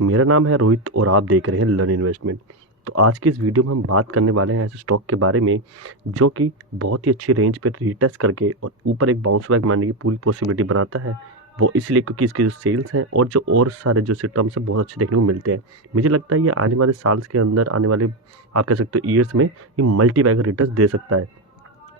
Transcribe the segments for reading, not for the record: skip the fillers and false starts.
मेरा नाम है रोहित और आप देख रहे हैं लर्न इन्वेस्टमेंट। तो आज की इस वीडियो में हम बात करने वाले हैं ऐसे स्टॉक के बारे में जो कि बहुत ही अच्छी रेंज पे रीटेस्ट करके और ऊपर एक बाउंस बैक मारने की पूरी पॉसिबिलिटी बनाता है। वो इसलिए क्योंकि इसकी जो सेल्स हैं और जो और सारे जो सिस्टम्स हैं बहुत अच्छे देखने को मिलते हैं। मुझे लगता है ये आने वाले साल्स के अंदर, आने वाले आप कह सकते हो ईयर्स में, ये मल्टी बैगर रिटर्न्स दे सकता है।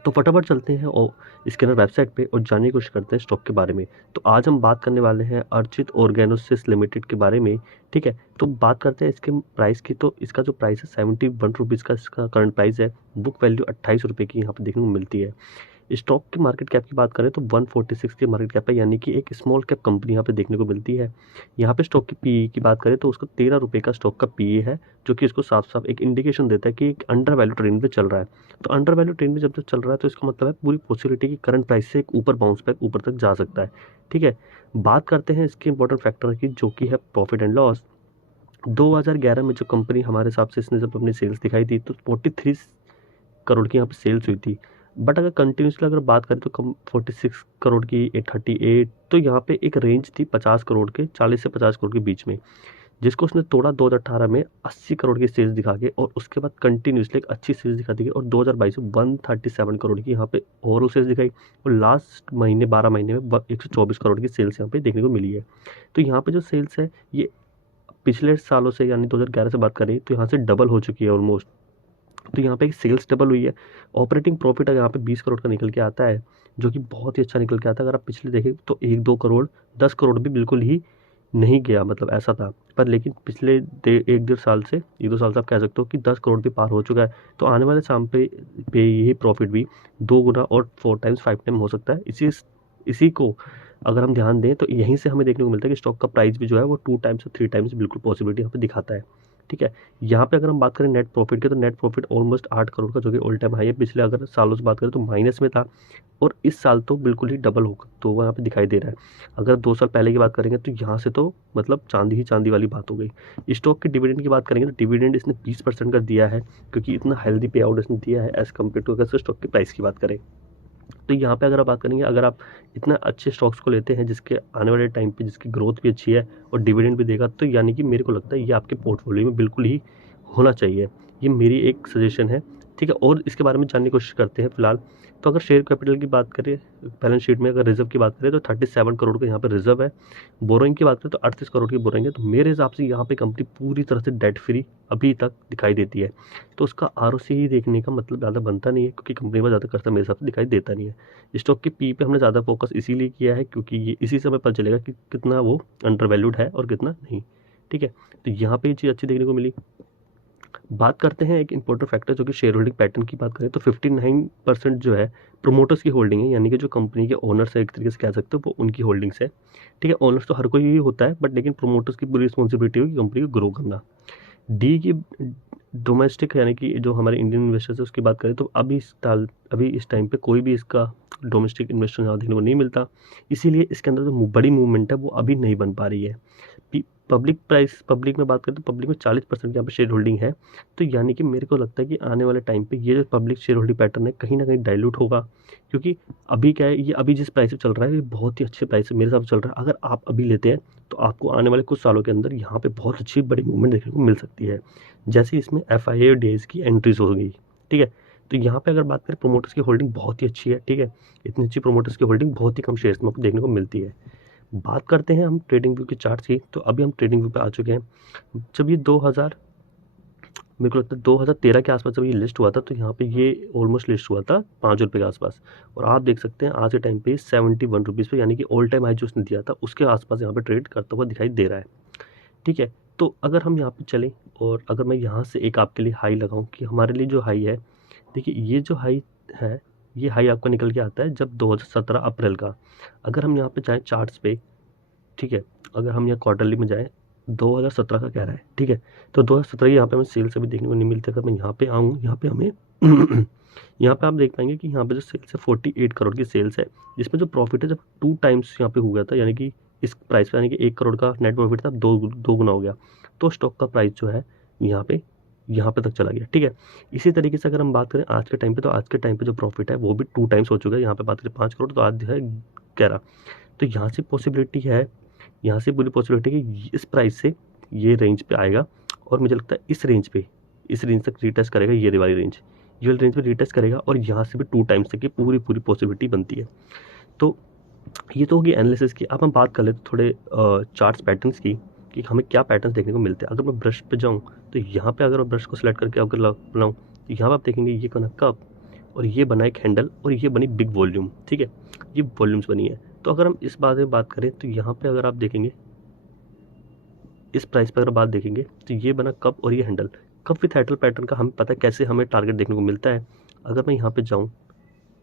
तो फटाफट चलते हैं और इसके अंदर वेबसाइट पे और जानने की कोशिश करते हैं स्टॉक के बारे में। तो आज हम बात करने वाले हैं अर्चित ऑर्गेनोसिस लिमिटेड के बारे में। ठीक है, तो बात करते हैं इसके प्राइस की। तो इसका जो प्राइस है 71 रुपीज़ का इसका करंट प्राइस है। बुक वैल्यू 28 रुपये की यहाँ पे देखने को मिलती है। स्टॉक की मार्केट कैप की बात करें तो 146 की मार्केट कैप है, यानी कि एक स्मॉल कैप कंपनी यहाँ पे देखने को मिलती है। यहाँ पे स्टॉक की पीई की बात करें तो उसका 13 रुपये का स्टॉक का पीई है, जो कि इसको साफ साफ एक इंडिकेशन देता है कि एक अंडर वैल्यू ट्रेंड पे चल रहा है। तो अंडर वैल्यू ट्रेंड में जब तक चल रहा है तो इसका मतलब है पूरी पॉसिबिलिटी की करंट प्राइस से एक ऊपर बाउंस बैक ऊपर तक जा सकता है। ठीक है, बात करते हैं इसके इंपॉर्टेंट फैक्टर की, जो कि है प्रॉफिट एंड लॉस। 2011 में जो कंपनी हमारे हिसाब से इसने जब अपनी सेल्स दिखाई थी तो 43 करोड़ की यहाँ पे सेल्स हुई थी। बट अगर कंटिन्यूसली अगर बात करें तो कम 46 करोड़ की 38, तो यहाँ पे एक रेंज थी 50 करोड़ के, 40 से 50 करोड़ के बीच में, जिसको उसने तोड़ा 2018 में 80 करोड़ की सेल्स दिखा के, और उसके बाद कंटिन्यूसली एक अच्छी सेल्स दिखा दी और 2022 में 137 करोड़ की यहाँ पे ओवरऑल सेल्स दिखाई, और लास्ट महीने 12 महीने में 124 करोड़ की सेल्स यहाँ पे देखने को मिली है। तो यहाँ पे जो सेल्स है ये पिछले सालों से यानी 2011 से बात करें तो यहाँ से डबल हो चुकी है ऑलमोस्ट। तो यहाँ पे एक सेल्स डबल हुई है। ऑपरेटिंग प्रॉफिट अगर यहाँ पे 20 करोड़ का निकल के आता है, जो कि बहुत ही अच्छा निकल के आता है। अगर आप पिछले देखें तो 1-2 करोड़, 10 करोड़ भी बिल्कुल ही नहीं गया, मतलब ऐसा था। पर लेकिन पिछले 1-1.5 साल से, 1-2 साल से आप कह सकते हो कि 10 करोड़ भी पार हो चुका है। तो आने वाले शाम पे यही प्रॉफिट भी 2 गुना और 4 टाइम्स 5 टाइम हो सकता है। इसी को अगर हम ध्यान दें तो यहीं से हमें देखने को मिलता है कि स्टॉक का प्राइस भी जो है वो 2 टाइम्स से 3 टाइम्स बिल्कुल पॉसिबिलिटी यहाँ पे दिखाता है। ठीक है, यहाँ पे अगर हम बात करें नेट प्रॉफिट की तो नेट प्रॉफिट ऑलमोस्ट 8 करोड़ का, जो कि ऑल टाइम हाई है। पिछले अगर सालों से बात करें तो माइनस में था, और इस साल तो बिल्कुल ही डबल होगा, तो वो यहाँ पे दिखाई दे रहा है। अगर 2 साल पहले की बात करेंगे तो यहाँ से तो मतलब चांदी ही चांदी वाली बात हो गई। स्टॉक के डिविडेंड की बात करेंगे तो डिविडेंड इसने 20% का दिया है, क्योंकि इतना हेल्दी पे आउट इसने दिया है एज कम्पेयर टू अगर स्टॉक की प्राइस की बात करें। तो यहाँ पे अगर आप बात करेंगे, अगर आप इतना अच्छे स्टॉक्स को लेते हैं जिसके आने वाले टाइम पे जिसकी ग्रोथ भी अच्छी है और डिविडेंड भी देगा, तो यानी कि मेरे को लगता है ये आपके पोर्टफोलियो में बिल्कुल ही होना चाहिए। ये मेरी एक सजेशन है। ठीक है, और इसके बारे में जानने की कोशिश करते हैं फिलहाल। तो अगर शेयर कैपिटल की बात करें, बैलेंस शीट में अगर रिजर्व की बात करें तो 37 करोड़ का यहाँ पे रिजर्व है। बोरोइंग की बात करें तो 38 करोड़ की बोरोइंग है। तो मेरे हिसाब से यहाँ पे कंपनी पूरी तरह से डेट फ्री अभी तक दिखाई देती है। तो उसका आरओसी ही देखने का मतलब ज़्यादा बनता नहीं है, क्योंकि कंपनी में ज़्यादा खर्चा मेरे हिसाब से दिखाई देता नहीं है। स्टॉक की पी पे हमने ज़्यादा फोकस इसीलिए किया है क्योंकि ये इसी समय पता चलेगा कि कितना वो अंडर वैल्यूड है और कितना नहीं। ठीक है, तो यहाँ पे ये चीज़ अच्छी देखने को मिली। बात करते हैं एक इंपॉर्टेंट फैक्टर, जो कि शेयर होल्डिंग पैटर्न की बात करें तो 59% जो है प्रोमोटर्स की होल्डिंग है, यानी कि जो कंपनी के ओनर्स है, एक तरीके से कह सकते हो वो उनकी होल्डिंग्स है। ठीक है, ओनर्स तो हर कोई ही होता है, बट लेकिन प्रोमोटर्स की पूरी रिस्पॉन्सिबिलिटी होगी कंपनी को ग्रो करना। डी की डोमेस्टिक, यानी कि जो हमारे इंडियन इन्वेस्टर्स है उसकी बात करें तो अभी इस टाइम पे कोई भी इसका डोमेस्टिक इन्वेस्टर यहाँ देखने को नहीं मिलता, इसीलिए इसके अंदर जो बड़ी मूवमेंट है वो अभी नहीं बन पा रही है। पब्लिक में बात करें तो पब्लिक में 40% की यहाँ पे शेयर होल्डिंग है। तो यानी कि मेरे को लगता है कि आने वाले टाइम पे ये जो पब्लिक शेयर होल्डिंग पैटर्न है कहीं ना कहीं डाइल्यूट होगा, क्योंकि अभी क्या है, ये अभी जिस प्राइस पे चल रहा है ये बहुत ही अच्छे प्राइस से मेरे हिसाब से चल रहा है। अगर आप अभी लेते हैं तो आपको आने वाले कुछ सालों के अंदर यहाँ पे बहुत अच्छी बड़ी मूवमेंट देखने को मिल सकती है, जैसे इसमें FIA और DIS की एंट्रीज हो गई। ठीक है, तो यहाँ पे अगर बात करें प्रोमोटर्स की होल्डिंग बहुत ही अच्छी है। ठीक है, इतनी अच्छी प्रोमोटर्स की होल्डिंग बहुत ही कम शेयर्स में आपको देखने को मिलती है। बात करते हैं हम ट्रेडिंग व्यू के चार्ट की, तो अभी हम ट्रेडिंग व्यू पे आ चुके हैं। जब ये 2000, मेरे को लगता है 2013 के आसपास जब ये लिस्ट हुआ था, तो यहाँ पे ये ऑलमोस्ट लिस्ट हुआ था 5 रुपये के आसपास, और आप देख सकते हैं आज के टाइम पे 71 रुपीज़ पे, यानी कि ऑल टाइम हाई जो उसने दिया था उसके आसपास यहाँ पे ट्रेड करता हुआ दिखाई दे रहा है। ठीक है, तो अगर हम यहाँ पे चलें और अगर मैं यहाँ से एक आपके लिए हाई लगाऊं कि हमारे लिए जो हाई है, देखिए ये जो हाई है, ये हाई आपका निकल के आता है जब 2017 अप्रैल का। अगर हम यहाँ पे जाएँ चार्ट्स पे, ठीक है, अगर हम यहाँ क्वार्टरली में जाएँ, 2017 का कह रहा है। ठीक है, तो 2017 यहाँ पे हमें सेल्स अभी देखने को नहीं मिलती। अगर मैं यहाँ पे आऊँ, यहाँ पे हमें यहाँ पे आप देख पाएंगे कि यहाँ पे जो सेल्स है 48 करोड़ की सेल्स है, जिसमें जो प्रॉफिट है जब 2 टाइम्स यहाँ पे हुआ था, यानी कि इस प्राइस पे, यानी कि 1 करोड़ का नेट प्रॉफिट था, अब दो गुना हो गया। तो स्टॉक का प्राइस जो है यहाँ पे तक चला गया। ठीक है, इसी तरीके से अगर हम बात करें आज के टाइम पे, तो आज के टाइम पे जो प्रॉफिट है वो भी 2 टाइम्स हो चुका है। यहाँ पे बात करें 5 करोड़, तो आज जो है 11। तो यहाँ से पॉसिबिलिटी है, यहाँ से पूरी पॉसिबिलिटी है कि इस प्राइस से ये रेंज पे आएगा और मुझे लगता है इस रेंज तक रीटेस्ट करेगा, ये वाली रेंज, ये वाली रेंज पे रीटेस्ट करेगा और यहाँ से भी 2 टाइम्स तक की पूरी पॉसिबिलिटी बनती है। तो ये तो होगी एनालिसिस की। अब हम बात कर लेते थोड़े चार्ट्स पैटर्न्स की कि हमें क्या पैटर्न्स देखने को मिलते हैं। अगर मैं ब्रश पे जाऊँ तो यहाँ पे अगर मैं ब्रश को सिलेक्ट करके अगर बनाऊँ तो यहाँ पर आप देखेंगे ये बना कप और ये बना एक हैंडल और ये बनी बिग वॉल्यूम, ठीक है, ये वॉल्यूम्स बनी है। तो अगर हम इस बारे में बात करें तो यहाँ पे अगर आप देखेंगे इस प्राइस पर अगर बात देखेंगे तो ये बना कप और ये handle. Cup with handle pattern का हमें पता है कैसे हमें टारगेट देखने को मिलता है। अगर मैं यहाँ पे जाऊँ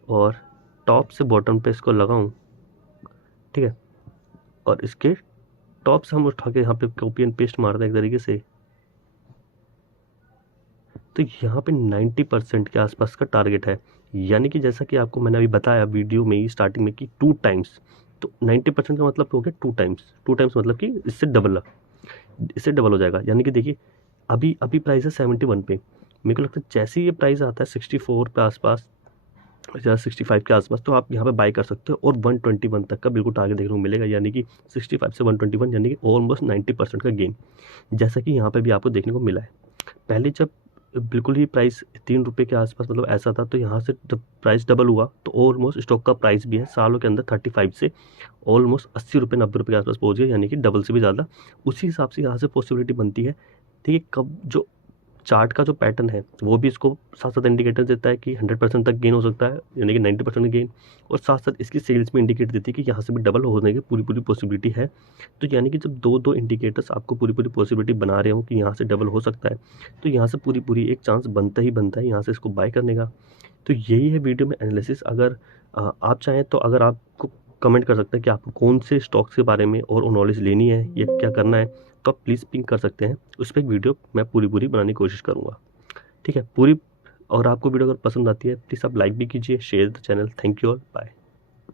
और टॉप से बॉटम पे इसको लगाऊँ, ठीक है, और इसके टॉप से हम उठा के यहाँ पे कॉपी एंड पेस्ट मारते हैं एक तरीके से, तो यहाँ पे 90% के आसपास का टारगेट है। यानी कि जैसा कि आपको मैंने अभी बताया वीडियो में ही स्टार्टिंग में कि 2 टाइम्स, तो 90% का मतलब हो गया 2 टाइम्स। 2 टाइम्स मतलब कि इससे डबल हो जाएगा। यानी कि देखिए अभी प्राइस है 71 पे, मेरे को लगता है जैसे ही ये प्राइस आता है 64 पे आसपास या 65 के आसपास, तो आप यहाँ पे बाय कर सकते हो और 121 तक का बिल्कुल टारगेट देखने को मिलेगा। यानी कि 65 से 121 यानी कि ऑलमोस्ट 90% का गेन, जैसा कि यहाँ पे भी आपको देखने को मिला है। पहले जब बिल्कुल ही प्राइस 3 रुपये के आसपास मतलब ऐसा था, तो यहाँ से जब प्राइस डबल हुआ तो ऑलमोस्ट स्टॉक का प्राइस भी है सालों के अंदर 35 से ऑलमोस्ट 80 रुपये 90 रुपये के आसपास पहुँच गया, यानी कि डबल से भी ज़्यादा। उसी हिसाब से यहाँ से पॉसिबिलिटी बनती है। ठीक है, कब जो चार्ट का जो पैटर्न है वो भी इसको साथ साथ इंडिकेटर देता है कि 100% तक गेन हो सकता है, यानी कि 90% गेन, और साथ साथ इसकी सेल्स में इंडिकेट देती है कि यहाँ से भी डबल होने की पूरी पॉसिबिलिटी है। तो यानी कि जब दो इंडिकेटर्स आपको पूरी पॉसिबिलिटी बना रहे हो कि यहाँ से डबल हो सकता है, तो यहाँ से पूरी एक चांस बनता है यहाँ से इसको बाय करने का। तो यही है वीडियो में एनालिसिस। अगर आप चाहें तो अगर आपको कमेंट कर सकते हैं कि आपको कौन से स्टॉक्स के बारे में और नॉलेज लेनी है या क्या करना है, तो आप प्लीज़ पिंक कर सकते हैं। उस पर एक वीडियो मैं पूरी बनाने की कोशिश करूँगा, ठीक है पूरी। और आपको वीडियो अगर पसंद आती है प्लीज़ आप लाइक भी कीजिए, share the channel. Thank you all, bye.